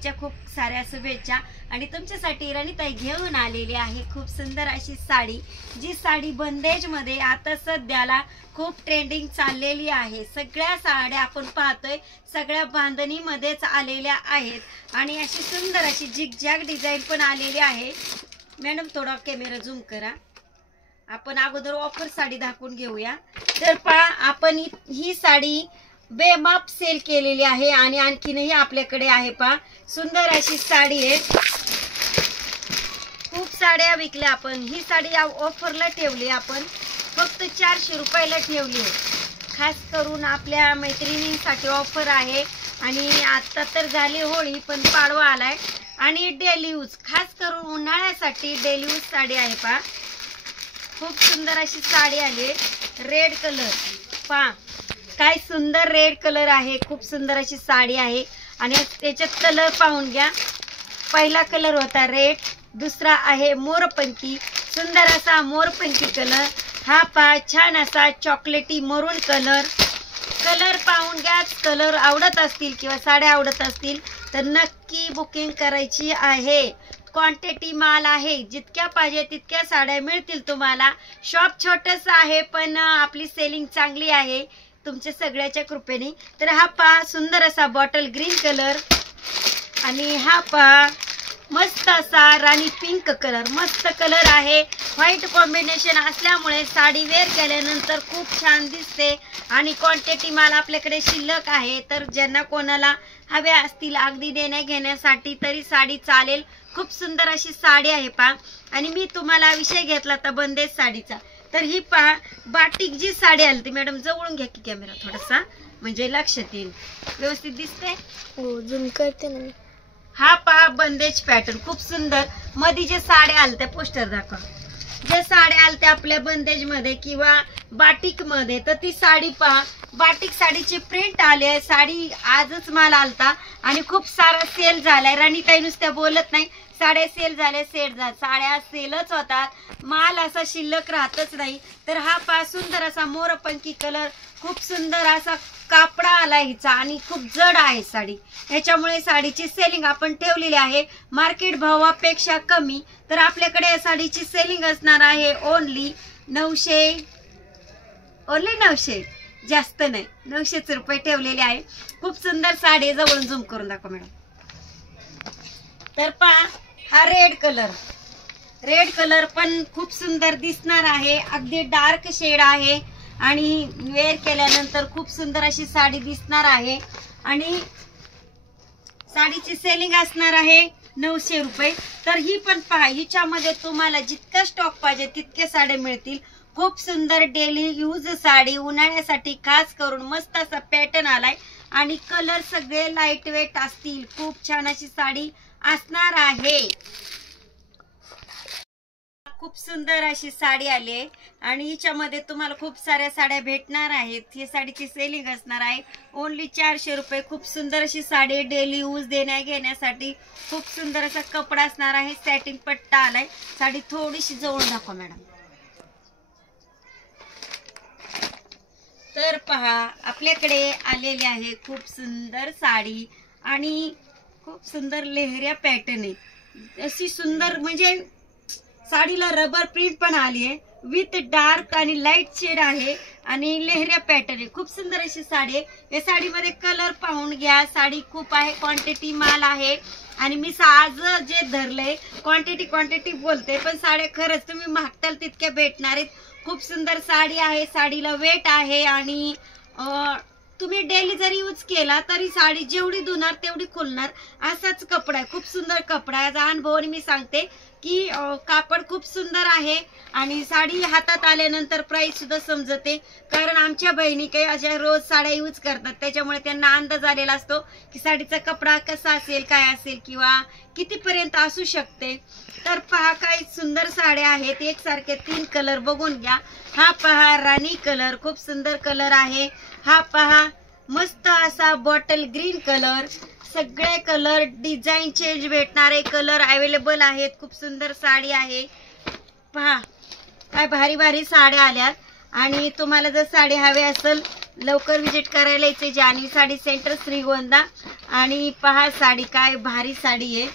दिवाळीच्या खूप साऱ्या शुभेच्छा। आणि तुमच्यासाठी राणीताई घेऊन आलेली आहे खूप सुंदर अशी साडी, जी साडी बंदेज मध्ये आता सध्याला खूप ट्रेंडिंग चाललेली आहे। सगळ्या साड्या आपण पाहतोय सगळ्या बांधणी मध्येच आलेल्या आहेत आणि अशी सुंदर अशी झिगझॅग डिझाइन पण आलेली आहे। मॅडम थोडा कॅमेरा झूम करा। आपण अगोदर ऑफर साडी दाखवून घेऊया। तर पहा, आपण ही साडी बेमाप सेल केलेली आहे आणि आणखीनही आपल्याकडे आहे। पहा, सुंदर अशी साडी आहे। खूप साड्या विकल्या आपण। ही साडी ऑफरला ठेवली आपण, फक्त 400 रुपयाला ठेवली आहे। खास करून आपल्या मैत्रिणींसाठी ऑफर आहे। आणि आता तर झाली होळी, पण पाडवा आलाय आणि डेली यूज, खास करून उन्हाळ्यासाठी डेली यूज साडी आहे। पहा, खूप सुंदर अशी साडी आली, रेड कलर। पहा काय सुंदर रेड कलर आहे, खूप सुंदर अशी साडी आहे। आणि त्याच्यात कलर पाहून घ्या। पहिला कलर होता रेड, दुसरा आहे मोरपंखी, सुंदर असा मोरपंखी कलर। हा पहा छान असा चॉकलेटी मरून कलर। कलर पाहून घ्या। कलर आवडत असतील किंवा साड्या आवडत असतील तर नक्की बुकिंग करायची आहे। क्वांटिटी माल आहे, जितक्या पाहिजे तितक्या साड्या मिळतील तुम्हाला। शॉप छोटस आहे पण आपली सेलिंग चांगली आहे तुमच्या सगळ्याच्या कृपेने। तर हा पहा सुंदर असा बॉटल ग्रीन कलर आणि हा पहा मस्त असा राणी पिंक कलर, मस्त कलर आहे। व्हाईट कॉम्बिनेशन असल्यामुळे साडी वेअर केल्यानंतर खूप छान दिसते आणि क्वांटिटी माल आपल्याकडे शिल्लक आहे। तर ज्यांना कोणाला हव्या असतील अगदी देण्या घेण्यासाठी तरी साडी चालेल। खूप सुंदर अशी साडी आहे पहा। आणि मी तुम्हाला विषय घेतला तर बंदेज साडीचा। तर ही पहा बाटिक जी साडी आली ती, मॅडम जवळून घ्या की कॅमेरा थोडासा, म्हणजे लक्षात येईल। व्यवस्थित दिसते? हो, झूम करते ना। हा पहा बंदेज पॅटर्न, खूप सुंदर। मध्ये जे साड्या आल्या त्या पोस्टर दाखवा, जे साड्या आल्या आपल्या बंदेज मध्ये किंवा बाटिक मध्ये, तर ती साडी पहा। बाटिक साडीची प्रिंट आली, साडी आजच माल आलता आणि खूप सारा सेल झालाय। राणीताई नुसत्या बोलत नाही, साड्या सेल झाल्या, सेट झाल्या, साड्या सेलच होतात, माल असा शिल्लक राहतच नाही। तर हा पहा सुंदर असा मोरपंखी कलर, खूप सुंदर असा कापडा आला हिचा आणि खूप जड आहे साडी, याच्यामुळे साडीची सेलिंग आपण ठेवलेली आहे मार्केट भावापेक्षा कमी। तर आपल्याकडे या साडीची सेलिंग असणार आहे ओनली 900, जास्त नाही, 900 रुपये ठेवलेले आहे। खूप सुंदर साडी, जवळून झूम करून दाखवा मॅडम। तर पहा हा रेड कलर पण खूप सुंदर दिसणार आहे, अगदी डार्क शेड आहे आणि वेअर केल्यानंतर खूप सुंदर अशी साडी दिसणार आहे। आणि साडीची सेलिंग असणार आहे 900 रुपये। तर ही पण पहा, हिच्यामध्ये तुम्हाला जितका स्टॉक पाहिजे तितके साड्या मिळतील। खूप सुंदर डेली यूज साडी, उन्हाळ्यासाठी खास करून मस्त असा पॅटर्न आलाय आणि कलर सगळे लाईट वेट असतील। खूप छान अशी साडी असणार आहे। खूप सुंदर अशी साडी आली आहे आणि हिच्यामध्ये तुम्हाला खूप साऱ्या साड्या भेटणार आहेत। ही साडीची सेलिंग असणार आहे ओनली 400 रुपये। खूप सुंदर अशी साडी, डेली यूज देण्या घेण्यासाठी खूप सुंदर असा कपडा असणार आहे। सॅटिन पट्टा आलाय, साडी थोडीशी जवळ दाखवा मॅडम। तर पहा आपल्याकडे आलेली आहे खूप सुंदर साडी आणि खूप सुंदर लेहऱ्या पॅटर्न आहे। अशी सुंदर म्हणजे साडीला रबर प्रिंट पण आली आहे, विथ डार्क आणि लाईट शेड आहे आणि लेहऱ्या पॅटर्न आहे। खूप सुंदर अशी साडी आहे। या साडीमध्ये कलर पाहून घ्या, साडी खूप आहे, क्वांटिटी माल आहे। आणि मी आज जे धरले क्वांटिटी बोलते, पण साड्या खरंच तुम्ही मागताल तितक्या भेटणार आहेत। खूप सुंदर साडी आहे, साडीला वेट आहे आणि तुम्ही डेली जरी यूज केला तरी साडी जेवढी धुणार तेवढी खुलणार, असाच कपडा आहे। खूप सुंदर कपडा आहे, अनुभवाने मी सांगते की कापड खूप सुंदर आहे आणि साडी हातात आल्यानंतर प्राइस सुद्धा समजते। कारण आमच्या बहिणी काही अशा रोज साड्या यूज करतात, त्याच्यामुळे त्यांना अंदाज आलेला असतो की साडीचा कपडा कसा असेल, काय असेल किंवा कितीपर्यंत असू शकते। तर पहा काय सुंदर साड्या आहेत, एकसारखे 3 कलर बघून घ्या। हा पहा राणी कलर, खूप सुंदर कलर आहे। हा पहा मस्त असा बॉटल ग्रीन कलर, सगळे कलर डिझाइन चेंज भेटणारे कलर अवेलेबल आहेत। खूप सुंदर साडी आहे, पहा काय भारी भारी साड्या आल्यात। आणि तुम्हाला जर साडी हवी असेल लवकर विजिट करायला यायचे जान्हवी साडी सेंटर श्रीगोंदा. आणि पहा साडी काय भारी साडी आहे,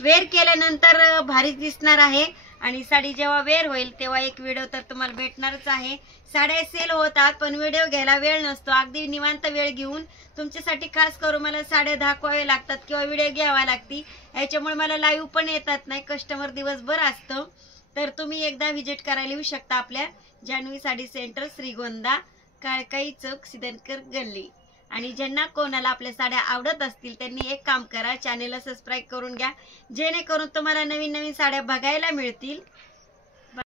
वेअर केल्यानंतर भारी दिसणार आहे. आणि साडी जेव्हा वेअर होईल तेव्हा एक व्हिडिओ तर तुम्हाला भेटणारच आहे. साड्या सेल होतात पण व्हिडिओ घ्यायला वेळ नसतो. अगदी निवांत वेळ घेऊन तुमच्यासाठी खास करून मला साड्या दाखवावे लागतात किंवा व्हिडिओ घ्यावा लागती. याच्यामुळे मला लाईव्ह पण येतात नाही, कस्टमर दिवसभर असतं. तर तुम्ही एकदा व्हिजिट करायला येऊ शकता आपल्या जान्हवी साडी सेंटर श्रीगोंदा, काळकाई चौक, सिद्धनकर गल्ली. आणि ज्यांना कोणाला आपल्या साड्या आवडत असतील त्यांनी एक काम करा, चॅनेलला सबस्क्राईब करून घ्या जेणेकरून तुम्हाला नवीन नवीन साड्या बघायला मिळतील.